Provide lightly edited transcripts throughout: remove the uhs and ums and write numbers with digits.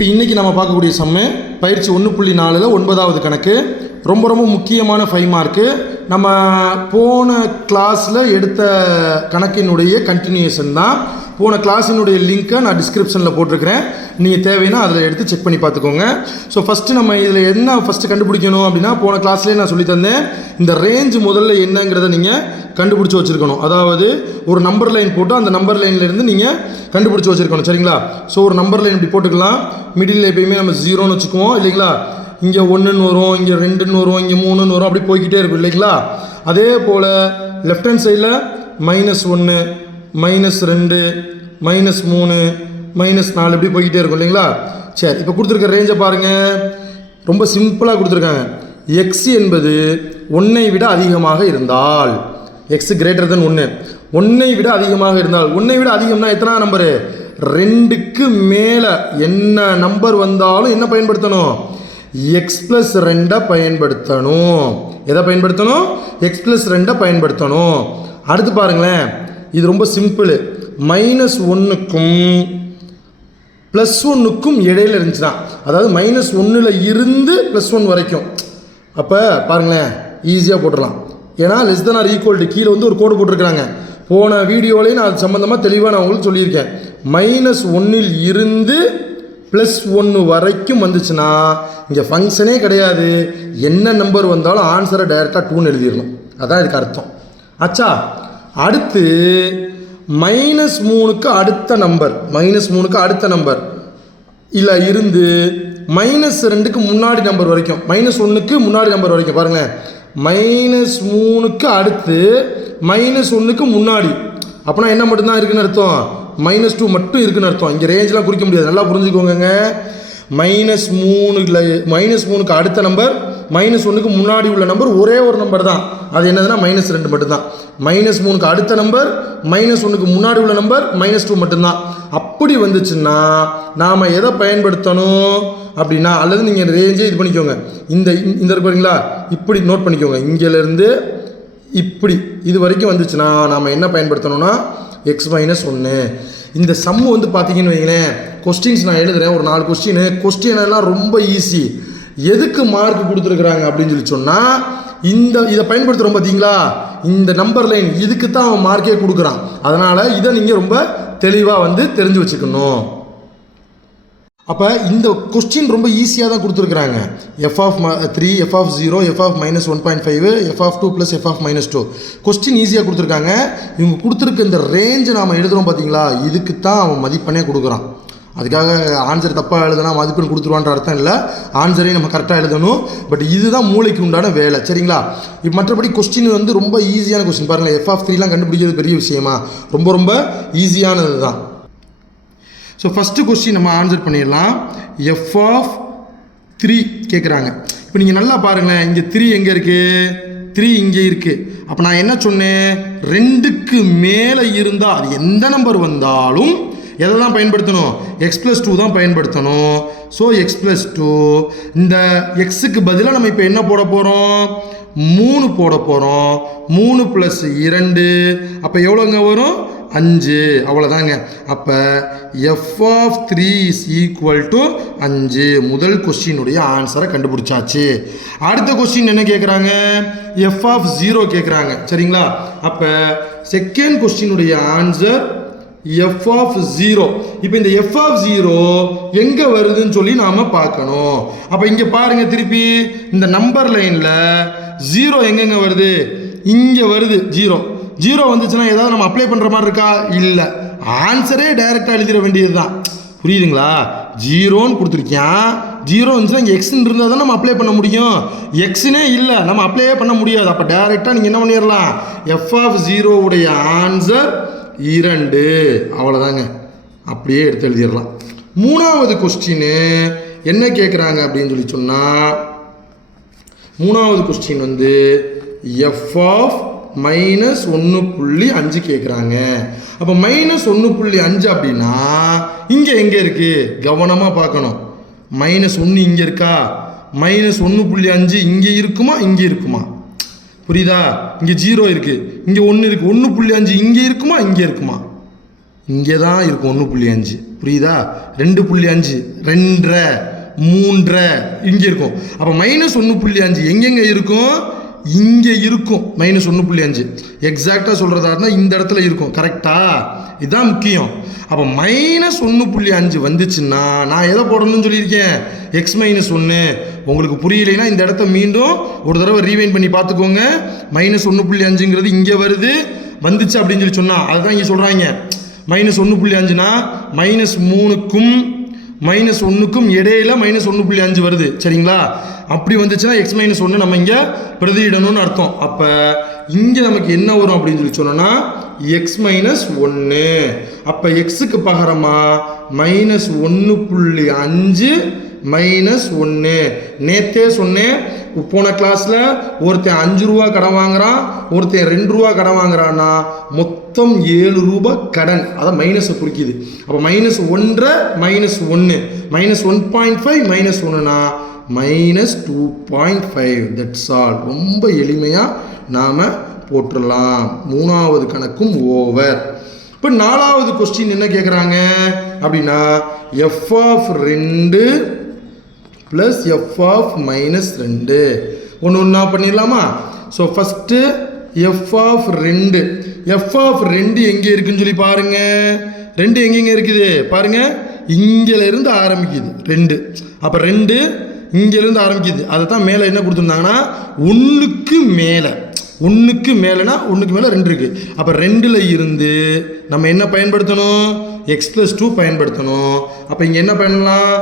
இப்போ இன்றைக்கி நம்ம பார்க்கக்கூடிய சம்மு பயிற்சி 1.4 9வது கணக்கு. ரொம்ப ரொம்ப முக்கியமான 5 மார்க்கு. நம்ம போன கிளாஸில் எடுத்த கணக்கினுடைய கண்டினியூஷன் தான். போன கிளாஸினுடைய லிங்க்கை நான் டிஸ்கிரிப்ஷனில் போட்டிருக்கிறேன். நீங்கள் தேவைன்னா அதில் எடுத்து செக் பண்ணி பார்த்துக்கோங்க. ஸோ ஃபஸ்ட்டு நம்ம இதில் என்ன ஃபஸ்ட்டு கண்டுபிடிக்கணும் அப்படின்னா, போன கிளாஸ்லேயே நான் சொல்லி தந்தேன், இந்த ரேஞ்ச் முதல்ல என்னங்கிறத நீங்கள் கண்டுபிடிச்சி வச்சுருக்கணும். அதாவது ஒரு நம்பர் லைன் போட்டு அந்த நம்பர் லைன்லேருந்து நீங்கள் கண்டுபிடிச்சி வச்சுருக்கணும், சரிங்களா? ஸோ ஒரு நம்பர் லைன் இப்படி போட்டுக்கலாம். மிடில் எப்பயுமே நம்ம 0ன்னு வச்சுக்குவோம் இல்லைங்களா? இங்கே 1ன்னு வரும், இங்கே 2ன்னு வரும், இங்கே 3ன்னு வரும், அப்படி போய்கிட்டே இருக்கும் இல்லைங்களா? அதே போல் லெஃப்ட் ஹேண்ட் சைடில் -1 -2 -3 -4 இப்படி போய்கிட்டே இருக்கும் இல்லைங்களா? சரி, இப்போ கொடுத்துருக்க ரேஞ்சை பாருங்கள். ரொம்ப சிம்பிளாக கொடுத்துருக்காங்க. எக்ஸ் என்பது 1ஐ விட அதிகமாக இருந்தால், எக்ஸ் கிரேட்டர் தென் 1, 1ஐ விட அதிகமாக இருந்தால், 1ஐ விட அதிகம்னா எத்தனை நம்பரு? 2க்கு மேலே என்ன நம்பர் வந்தாலும் என்ன பயன்படுத்தணும்? எக்ஸ் ப்ளஸ் 2 பயன்படுத்தணும். எதை பயன்படுத்தணும்? எக்ஸ் ப்ளஸ் 2 பயன்படுத்தணும். அடுத்து பாருங்களேன், இது ரொம்ப சிம்பிள். -1க்கும் +1க்கும் இடையில இருந்துச்சுன்னா, அதாவது -1ல் இருந்து +1 வரைக்கும், அப்போ பாருங்களேன் ஈஸியாக போட்டுடலாம். ஏன்னா less than or equal to கீழே வந்து ஒரு கோடு போட்டிருக்கிறாங்க. போன வீடியோலேயும் நான் அது சம்மந்தமாக தெளிவாக நான் உங்களுக்கு சொல்லியிருக்கேன். -1ல் இருந்து +1 வரைக்கும் வந்துச்சுன்னா இங்கே ஃபங்க்ஷனே கிடையாது. என்ன நம்பர் வந்தாலும் ஆன்சரை டைரெக்டாக 2ன்னு எழுதிடணும். அதான் இதுக்கு அர்த்தம். ஆச்சா? அடுத்து -3க்கு அடுத்த நம்பர், -3க்கு அடுத்த நம்பர் இல்லை இருந்து -2க்கு முன்னாடி நம்பர் வரைக்கும், -1க்கு முன்னாடி நம்பர் வரைக்கும் பாருங்களேன். -3க்கு அடுத்து -1க்கு முன்னாடி, அப்படின்னா என்ன மட்டும்தான் இருக்குன்னு அர்த்தம்? -2 மட்டும் இருக்குன்னு அர்த்தம். இங்கே ரேஞ்செலாம் குறிக்க முடியாது, நல்லா புரிஞ்சுக்கோங்க. -3க்கு அடுத்த நம்பர், -1க்கு முன்னாடி உள்ள நம்பர் ஒரே ஒரு நம்பர் தான். அது என்னதுன்னா -2 மட்டும்தான். -3க்கு அடுத்த நம்பர், -1க்கு முன்னாடி உள்ள நம்பர் -2 மட்டும்தான். அப்படி வந்துச்சுன்னா நாம் எதை பயன்படுத்தணும் அப்படின்னா, அல்லது நீங்கள் ரேஞ்சே இது பண்ணிக்கோங்க. இந்த இருப்பீங்களா, இப்படி நோட் பண்ணிக்கோங்க. இங்கேருந்து இப்படி இது வரைக்கும் வந்துச்சுன்னா நாம் என்ன பயன்படுத்தணும்னா x - 1. இந்த சம்மு வந்து பார்த்தீங்கன்னு வைங்களேன், கொஸ்டின்ஸ் நான் எழுதுகிறேன், ஒரு 4 கொஸ்டின் எல்லாம் ரொம்ப ஈஸி. எதுக்கு மார்க் கொடுத்துருக்குறாங்க அப்படின்னு சொல்லி சொன்னால், இதை பயன்படுத்துகிறோம் பார்த்தீங்களா, இந்த நம்பர் லைன், இதுக்கு தான் அவன் மார்க்கே கொடுக்குறான். அதனால் இதை நீங்கள் ரொம்ப தெளிவாக வந்து தெரிஞ்சு வச்சுக்கணும். அப்போ இந்த கொஸ்டின் ரொம்ப ஈஸியாக தான் கொடுத்துருக்குறாங்க. f(3), f(0), f(-1.5), f(2) + f(-2). Question ஈஸியாக கொடுத்துருக்காங்க. இவங்க கொடுத்துருக்க இந்த ரேஞ்சை நாம் எழுதுகிறோம் பார்த்தீங்களா, இதுக்கு தான் அவன் மதிப்பெண்ணே கொடுக்குறான். அதுக்காக ஆன்சர் தப்பாக எழுதுனா மதிப்பெண் கொடுத்துருவான்ற அர்த்தம் இல்லை. ஆன்சரையும் நம்ம கரெக்டாக எழுதணும். பட் இதுதான் மூளைக்கு உண்டான வேலை, சரிங்களா? இப்போ மற்றபடி கொஸ்டின் வந்து ரொம்ப ஈஸியான கொஸ்டின் பாருங்கள். f(3)லாம் கண்டுபிடிக்கிறது பெரிய விஷயமா? ரொம்ப ரொம்ப ஈஸியானது தான். ஸோ ஃபஸ்ட்டு கொஸ்டின் நம்ம ஆன்சர் பண்ணிடலாம். f(3) கேட்குறாங்க. இப்போ நீங்கள் நல்லா பாருங்களேன், இங்கே 3 எங்கே இருக்குது? 3 இங்கே இருக்குது. அப்போ நான் என்ன சொன்னேன்? 2க்கு மேலே இருந்தால் அது எந்த நம்பர் வந்தாலும் எதை தான் பயன்படுத்தணும்? x+2 தான் பயன்படுத்தணும். ஸோ x+2, இந்த எக்ஸுக்கு பதிலாக நம்ம இப்போ என்ன போட போகிறோம்? 3 போட போகிறோம். 3 + 2, அப்போ எவ்வளோங்க வரும்? 5. அவ்வளோதாங்க. அப்போ f(3) = 5. முதல் கொஸ்டினுடைய ஆன்சரை கண்டுபிடிச்சாச்சு. அடுத்த கொஸ்டின் என்ன கேட்குறாங்க? f(0) கேட்குறாங்க, சரிங்களா? அப்போ செகண்ட் கொஸ்டினுடைய ஆன்சர் f(0). இப்போ இந்த f(0) எங்கே வருதுன்னு சொல்லி நாம் பார்க்கணும். அப்போ இங்கே பாருங்கள், திருப்பி இந்த நம்பர் லைனில் 0 எங்கெங்கே வருது? இங்கே வருது 0 வந்துச்சுன்னா ஏதாவது நம்ம அப்ளை பண்ணுற மாதிரி இருக்கா? இல்லை. ஆன்சரே டைரெக்டாக எழுதிட வேண்டியது தான். புரியுதுங்களா? 0ன்னு கொடுத்துருக்கேன். 0 வந்துச்சுன்னா இங்கே எக்ஸ்ன்னு இருந்தால் தான் நம்ம அப்ளை பண்ண முடியும். எக்ஸ்னே இல்லை, நம்ம அப்ளையே பண்ண முடியாது. அப்போ டைரெக்டாக நீங்கள் என்ன பண்ணிடலாம்? f(0) உடைய ஆன்சர் 2. அவ்வளோதாங்க, அப்படியே எடுத்து எழுதிடலாம். மூணாவது கொஸ்டின் என்ன கேட்குறாங்க அப்படின்னு சொல்லி சொன்னால், மூணாவது கொஸ்டின் வந்து f(-1.5) கேட்குறாங்க. அப்போ -1.5 அப்படின்னா இங்கே எங்கே இருக்குது? கவனமாக பார்க்கணும். -1 இங்கே இருக்கா? -1.5 இங்கே இருக்குமா, இங்கே இருக்குமா? புரியுதா? இங்கே 0 இருக்குது, இங்கே 1 இருக்குது. 1.5 இங்கே இருக்குமா, இங்கே இருக்குமா? இங்கே தான் இருக்கும் 1.5. புரியுதா? 2.5 2.5 3 இங்கே இருக்கும். அப்போ -1.5 எங்கெங்கே இருக்கும்? இங்கே இருக்கும். -1.5 எக்ஸாக்டாக சொல்கிறதா இருந்தால் இந்த இடத்துல இருக்கும். கரெக்டா? இதுதான் முக்கியம். அப்போ -1.5 வந்துச்சுன்னா நான் எதை போடணும்னு சொல்லியிருக்கேன்? x-1. உங்களுக்கு புரியலைன்னா இந்த இடத்த மீண்டும் ஒரு தடவை ரீவைண்ட் பண்ணி பார்த்துக்கோங்க. -1.5ங்கிறது இங்கே வந்துச்சு அப்படின்னு சொன்னால் அதுதான் இங்கே சொல்கிறாங்க. -1.5னா -3க்கும் -1க்கும் இடையில -1.5 வருது. சரிங்களா? அப்படி வந்துச்சுன்னா x-1 நம்ம இங்கே பிரதியிடணும்னு அர்த்தம். அப்போ இங்கே நமக்கு என்ன வரும் அப்படின்னு சொன்னோன்னா x-1. அப்போ எக்ஸுக்கு பகரமாக -1.5 -1. நேற்றே சொன்னேன், போன கிளாஸில் ஒருத்தன் 5 ரூபா கடன் வாங்குறான், ஒருத்தன் 2 ரூபா கடன் வாங்குறான்னா மொத்தம் 7 ரூபா கடன். அதை மைனஸை குறிக்குது. அப்போ -1 -1 -1.5 -1னா -2.5. That's all. ரொம்ப எளிமையாக நாம் போட்டுடலாம். 3வது கணக்கும் ஓவர். இப்போ 4வது கொஸ்டின் என்ன கேட்குறாங்க அப்படின்னா f(2) + f(-2) ஒன்று ஒன்றா பண்ணிடலாமா? ஸோ ஃபஸ்ட்டு f(2) f(2) எங்கே இருக்குன்னு சொல்லி பாருங்க. 2 எங்கெங்கே இருக்குது பாருங்க. இங்கேருந்து ஆரம்பிக்குது 2. அப்போ 2 இங்கேருந்து ஆரம்பிக்குது. அதை தான் மேலே என்ன கொடுத்துருந்தாங்கன்னா 1க்கு மேலே. 1க்கு மேலேனா 1க்கு மேலே 2 இருக்குது. அப்போ 2ல் இருந்து நம்ம என்ன பயன்படுத்தணும்? x+2 பயன்படுத்தணும். அப்போ இங்கே என்ன பண்ணலாம்?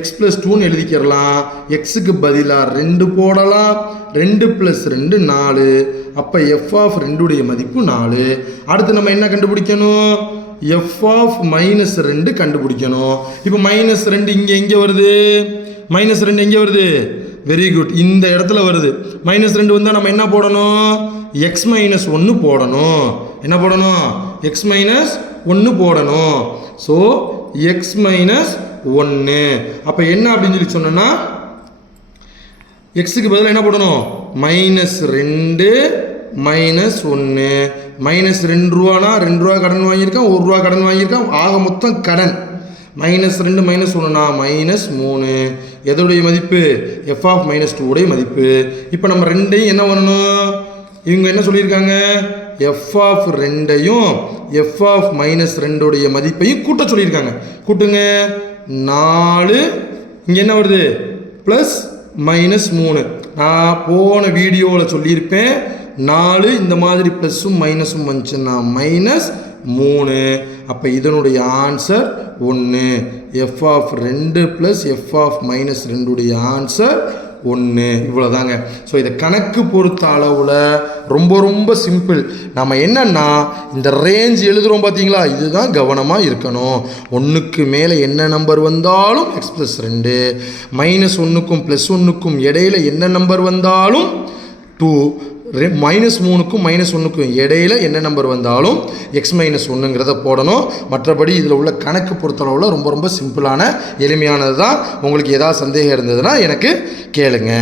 x+2ன்னு எழுதிக்கிறலாம். எக்ஸுக்கு பதிலாக 2 போடலாம். 2 + 2 4. அப்போ f(2) மதிப்பு 4. அடுத்து நம்ம என்ன கண்டுபிடிக்கணும்? f(-2) கண்டுபிடிக்கணும். இப்போ -2 இங்கே எங்கே வருது? -2 எங்கே வருது? வெரி குட், இந்த இடத்துல வருது. -2 வந்தால் நம்ம என்ன போடணும்? x-1 போடணும். என்ன போடணும்? x-1 போடணும். So x-1. அப்போ என்ன அப்படின்னு சொல்லி சொன்னோன்னா எக்ஸுக்கு பதிலாக என்ன போடணும்? -2 -1 -2 ரூபானா 2 ரூபா கடன் வாங்கியிருக்கான், 1 ரூபா கடன் வாங்கியிருக்கான். ஆக மொத்தம் கடன். -2 -1னா -3. எதோடைய மதிப்பு? f(-2) மதிப்பு. இப்போ நம்ம 2ஐயும் என்ன பண்ணணும்? இவங்க என்ன சொல்லியிருக்காங்க? f(2)யும் f(-2) மதிப்பையும் கூட்ட சொல்லியிருக்காங்க. கூட்டுங்க. 4 இங்கே என்ன வருது? +-3. நான் போன வீடியோவில் சொல்லியிருப்பேன், 4 இந்த மாதிரி ப்ளஸ்ஸும் மைனஸும் வந்துச்சுன்னா -3. அப்போ இதனுடைய ஆன்சர் 1. f(2) + f(-2) answer 1. இவ்வளோதாங்க. ஸோ இதை கணக்கு பொறுத்த அளவில் ரொம்ப சிம்பிள். நம்ம என்னன்னா இந்த ரேஞ்ச் எழுதுகிறோம் பார்த்தீங்களா, இதுதான் கவனமாக இருக்கணும். 1க்கு மேலே என்ன நம்பர் வந்தாலும் x+2, -1க்கும் +1க்கும் இடையில என்ன நம்பர் வந்தாலும் 2, -3க்கும் -1க்கும் இடையில என்ன நம்பர் வந்தாலும் x-1ங்கிறத போடணும். மற்றபடி இதில் உள்ள கணக்கு பொறுத்தளவில் ரொம்ப சிம்பிளான எளிமையானது தான். உங்களுக்கு ஏதாவது சந்தேகம் இருந்ததுன்னா எனக்கு கேளுங்க.